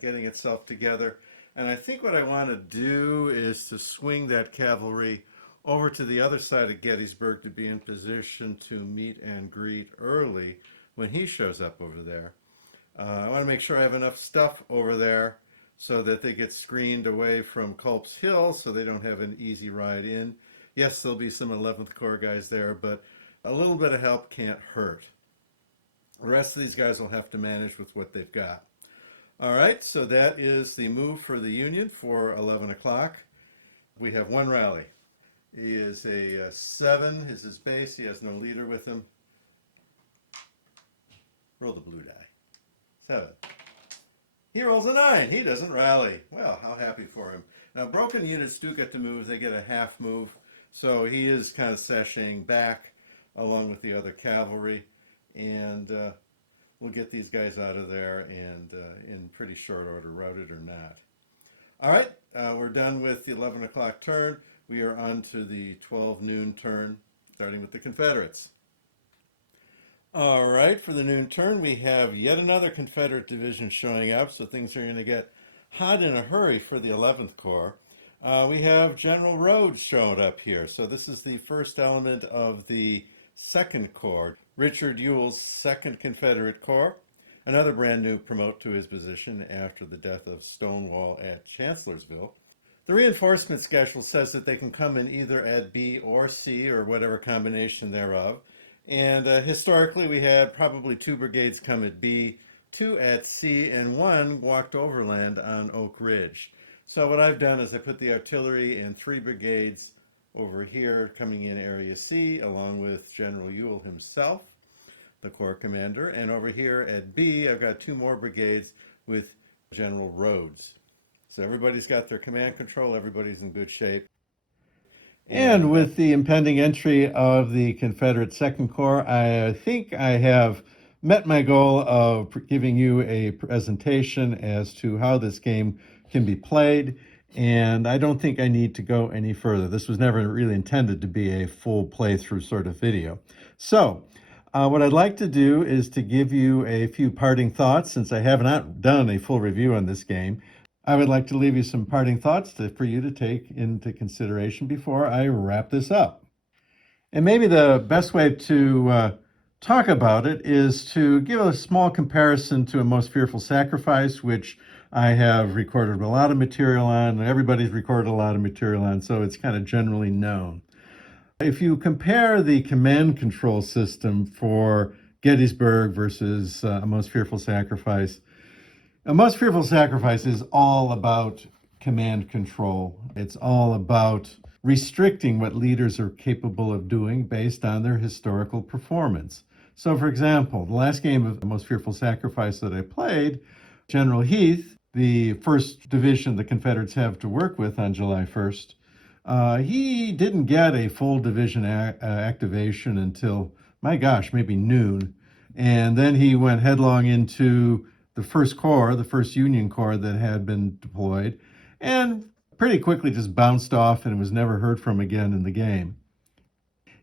getting itself together. And I think what I want to do is to swing that cavalry over to the other side of Gettysburg to be in position to meet and greet Early when he shows up over there. I want to make sure I have enough stuff over there so that they get screened away from Culp's Hill so they don't have an easy ride in. Yes, there'll be some 11th Corps guys there, but a little bit of help can't hurt. The rest of these guys will have to manage with what they've got. All right, so that is the move for the Union for 11 o'clock. We have one rally. He is a 7 is his base. He has no leader with him. Roll the blue die. 7. He rolls a 9. He doesn't rally. Well, how happy for him. Now, broken units do get to move. They get a half move. So he is kind of sashaying back along with the other cavalry. And we'll get these guys out of there and in pretty short order, routed or not. All right, we're done with the 11 o'clock turn. We are on to the 12 noon turn, starting with the Confederates. All right, for the noon turn, we have yet another Confederate division showing up, so things are going to get hot in a hurry for the 11th Corps. We have General Rhodes showing up here, so this is the first element of the 2nd Corps, Richard Ewell's 2nd Confederate Corps, another brand new promote to his position after the death of Stonewall at Chancellorsville. The reinforcement schedule says that they can come in either at B or C or whatever combination thereof. And historically, we had probably 2 brigades come at B, 2 at C, and 1 walked overland on Oak Ridge. So what I've done is I put the artillery and 3 brigades over here coming in Area C, along with General Ewell himself, the Corps commander. And over here at B, I've got 2 more brigades with General Rhodes. So everybody's got their command control, everybody's in good shape. And with the impending entry of the Confederate 2nd Corps, I think I have met my goal of giving you a presentation as to how this game can be played, and I don't think I need to go any further. This was never really intended to be a full playthrough sort of video. So, what I'd like to do is to give you a few parting thoughts, since I have not done a full review on this game. I would like to leave you some parting thoughts for you to take into consideration before I wrap this up. And maybe the best way to talk about it is to give a small comparison to A Most Fearful Sacrifice, which I have recorded a lot of material on, and everybody's recorded a lot of material on, so it's kind of generally known. If you compare the command control system for Gettysburg versus A Most Fearful Sacrifice, A Most Fearful Sacrifice is all about command control. It's all about restricting what leaders are capable of doing based on their historical performance. So, for example, the last game of A Most Fearful Sacrifice that I played, General Heath, the 1st Division the Confederates have to work with on July 1st, he didn't get a full division activation until, my gosh, maybe noon. And then he went headlong into the 1st Corps, the 1st Union Corps that had been deployed, and pretty quickly just bounced off and was never heard from again in the game.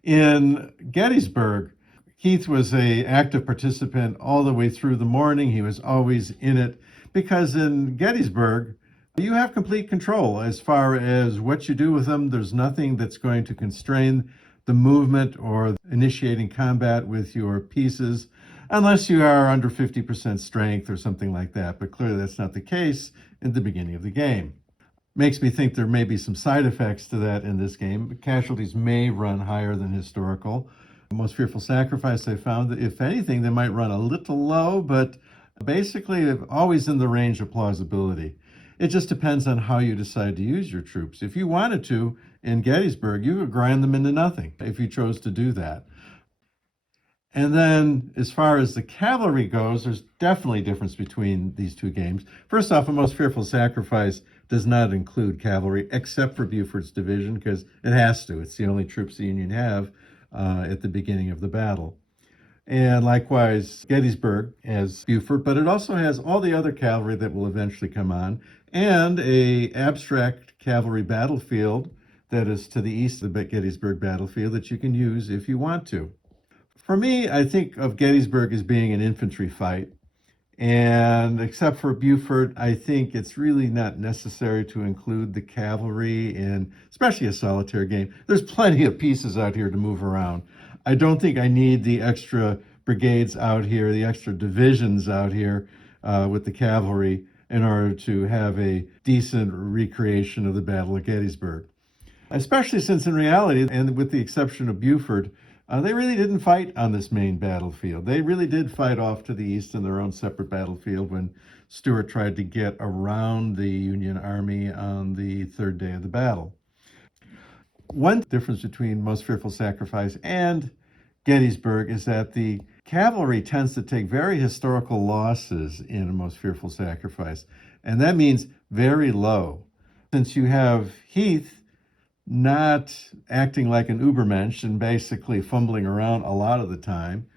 In Gettysburg, Heath was an active participant all the way through the morning. He was always in it because in Gettysburg, you have complete control as far as what you do with them. There's nothing that's going to constrain the movement or initiating combat with your pieces, unless you are under 50% strength or something like that. But clearly that's not the case in the beginning of the game. Makes me think there may be some side effects to that in this game. Casualties may run higher than historical. Most Fearful Sacrifice, I found that if anything, they might run a little low, but basically always in the range of plausibility. It just depends on how you decide to use your troops. If you wanted to, in Gettysburg, you could grind them into nothing if you chose to do that. And then, as far as the cavalry goes, there's definitely a difference between these 2 games. First off, A Most Fearful Sacrifice does not include cavalry, except for Buford's division, because it has to. It's the only troops the Union have at the beginning of the battle. And likewise, Gettysburg has Buford, but it also has all the other cavalry that will eventually come on, and a abstract cavalry battlefield that is to the east of the Gettysburg battlefield that you can use if you want to. For me, I think of Gettysburg as being an infantry fight. And except for Buford, I think it's really not necessary to include the cavalry in, especially a solitaire game. There's plenty of pieces out here to move around. I don't think I need the extra brigades out here, the extra divisions out here with the cavalry in order to have a decent recreation of the Battle of Gettysburg. especially since in reality, and with the exception of Buford, they really didn't fight on this main battlefield. They really did fight off to the east in their own separate battlefield when Stuart tried to get around the Union Army on the third day of the battle. One difference between Most Fearful Sacrifice and Gettysburg is that the cavalry tends to take very historical losses in a Most Fearful Sacrifice, and that means very low. Since you have Heath not acting like an Ubermensch and basically fumbling around a lot of the time,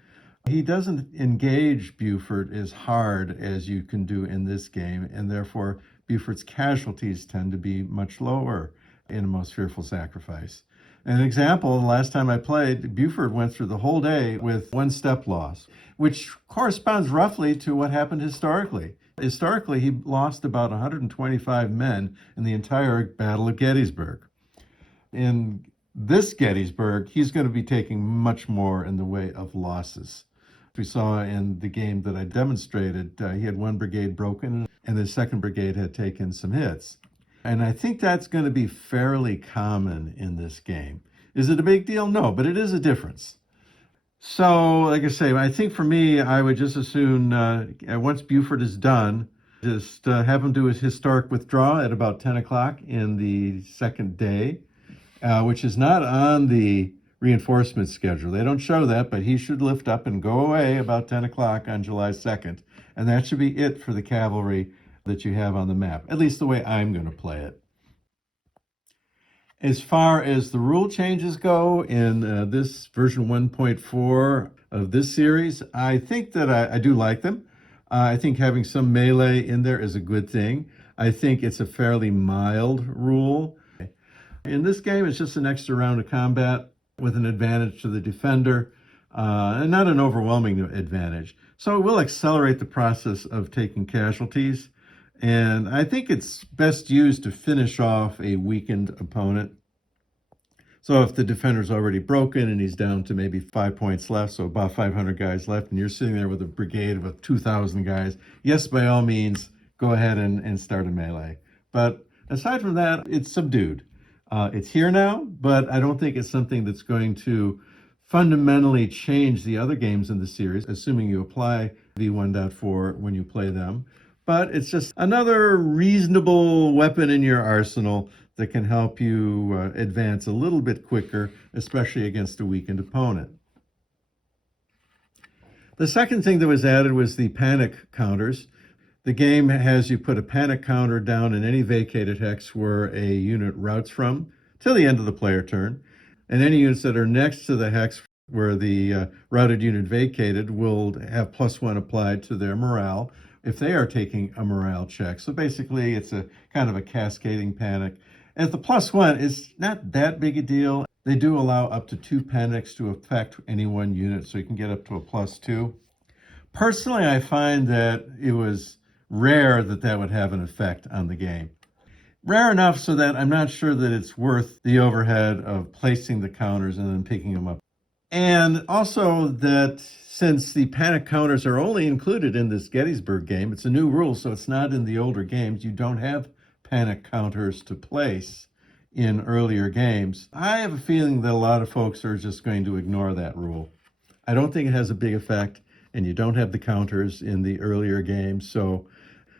he doesn't engage Buford as hard as you can do in this game, and therefore Buford's casualties tend to be much lower in a Most Fearful Sacrifice. An example, the last time I played, Buford went through the whole day with one step loss, which corresponds roughly to what happened historically. Historically, he lost about 125 men in the entire Battle of Gettysburg. In this Gettysburg, he's going to be taking much more in the way of losses. We saw in the game that I demonstrated, he had one brigade broken and the second brigade had taken some hits. And I think that's going to be fairly common in this game. Is it a big deal? No, but it is a difference. So, like I say, I think for me, I would just as soon, once Buford is done, just have him do his historic withdrawal at about 10 o'clock in the second day, which is not on the reinforcement schedule. They don't show that, but he should lift up and go away about 10 o'clock on July 2nd. And that should be it for the cavalry that you have on the map, at least the way I'm going to play it. As far as the rule changes go in this version 1.4 of this series, I think that I do like them. I think having some melee in there is a good thing. I think it's a fairly mild rule. In this game, it's just an extra round of combat with an advantage to the defender, and not an overwhelming advantage. So it will accelerate the process of taking casualties, and I think it's best used to finish off a weakened opponent. So if the defender's already broken and he's down to maybe 5 points left, so about 500 guys left, and you're sitting there with a brigade of 2,000 guys, yes, by all means, go ahead and start a melee. But aside from that, it's subdued. It's here now, but I don't think it's something that's going to fundamentally change the other games in the series, assuming you apply V1.4 when you play them. But it's just another reasonable weapon in your arsenal that can help you advance a little bit quicker, especially against a weakened opponent. The second thing that was added was the panic counters. The game has you put a panic counter down in any vacated hex where a unit routes from till the end of the player turn. And any units that are next to the hex where the routed unit vacated will have +1 applied to their morale if they are taking a morale check. So basically, it's a kind of a cascading panic. And the +1 is not that big a deal. They do allow up to 2 panics to affect any one unit, so you can get up to a +2. Personally, I find that it was rare that that would have an effect on the game. Rare enough so that I'm not sure that it's worth the overhead of placing the counters and then picking them up. And also that since the panic counters are only included in this Gettysburg game, it's a new rule, so it's not in the older games. You don't have panic counters to place in earlier games. I have a feeling that a lot of folks are just going to ignore that rule. I don't think it has a big effect, and you don't have the counters in the earlier games, so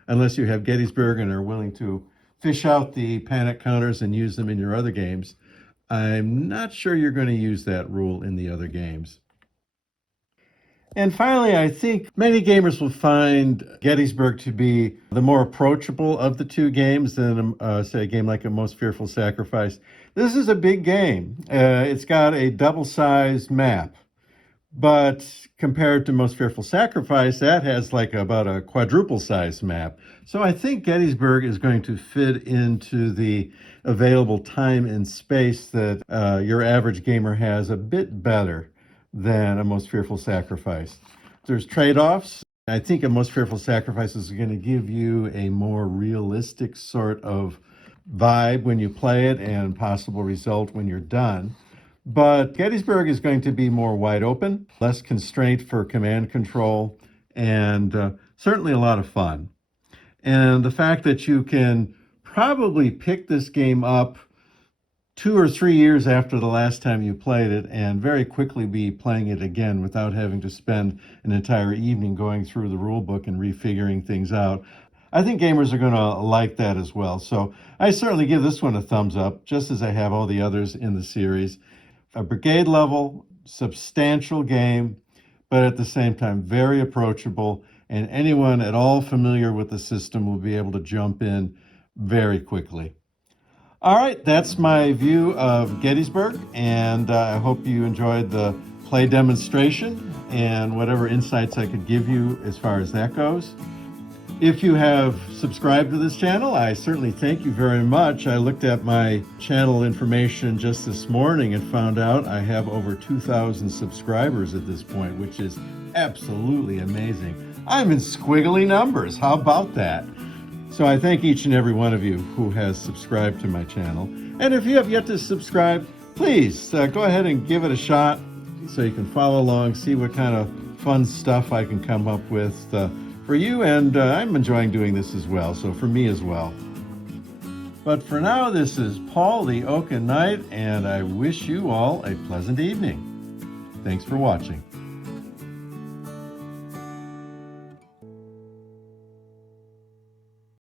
unless you have Gettysburg and are willing to fish out the panic counters and use them in your other games, I'm not sure you're going to use that rule in the other games. And finally, I think many gamers will find Gettysburg to be the more approachable of the two games than, say, a game like A Most Fearful Sacrifice. This is a big game. It's got a double-sized map. But compared to Most Fearful Sacrifice, that has like about a quadruple-sized map. So I think Gettysburg is going to fit into the available time and space that your average gamer has a bit better than A Most Fearful Sacrifice. There's trade-offs. I think A Most Fearful Sacrifice is going to give you a more realistic sort of vibe when you play it and possible result when you're done. But Gettysburg is going to be more wide open, less constraint for command control, and certainly a lot of fun. And the fact that you can probably pick this game up 2 or 3 years after the last time you played it and very quickly be playing it again without having to spend an entire evening going through the rule book and refiguring things out. I think gamers are going to like that as well. So I certainly give this one a thumbs up, just as I have all the others in the series. A brigade level, substantial game, but at the same time, very approachable. And anyone at all familiar with the system will be able to jump in very quickly. All right, that's my view of Gettysburg, and I hope you enjoyed the play demonstration and whatever insights I could give you as far as that goes. If you have subscribed to this channel, I certainly thank you very much. I looked at my channel information just this morning and found out I have over 2,000 subscribers at this point, which is absolutely amazing. I'm in squiggly numbers. How about that? So I thank each and every one of you who has subscribed to my channel. And if you have yet to subscribe, please go ahead and give it a shot so you can follow along, see what kind of fun stuff I can come up with for you. And I'm enjoying doing this as well, so for me as well. But for now, this is Paul the Oaken Knight, and I wish you all a pleasant evening. Thanks for watching.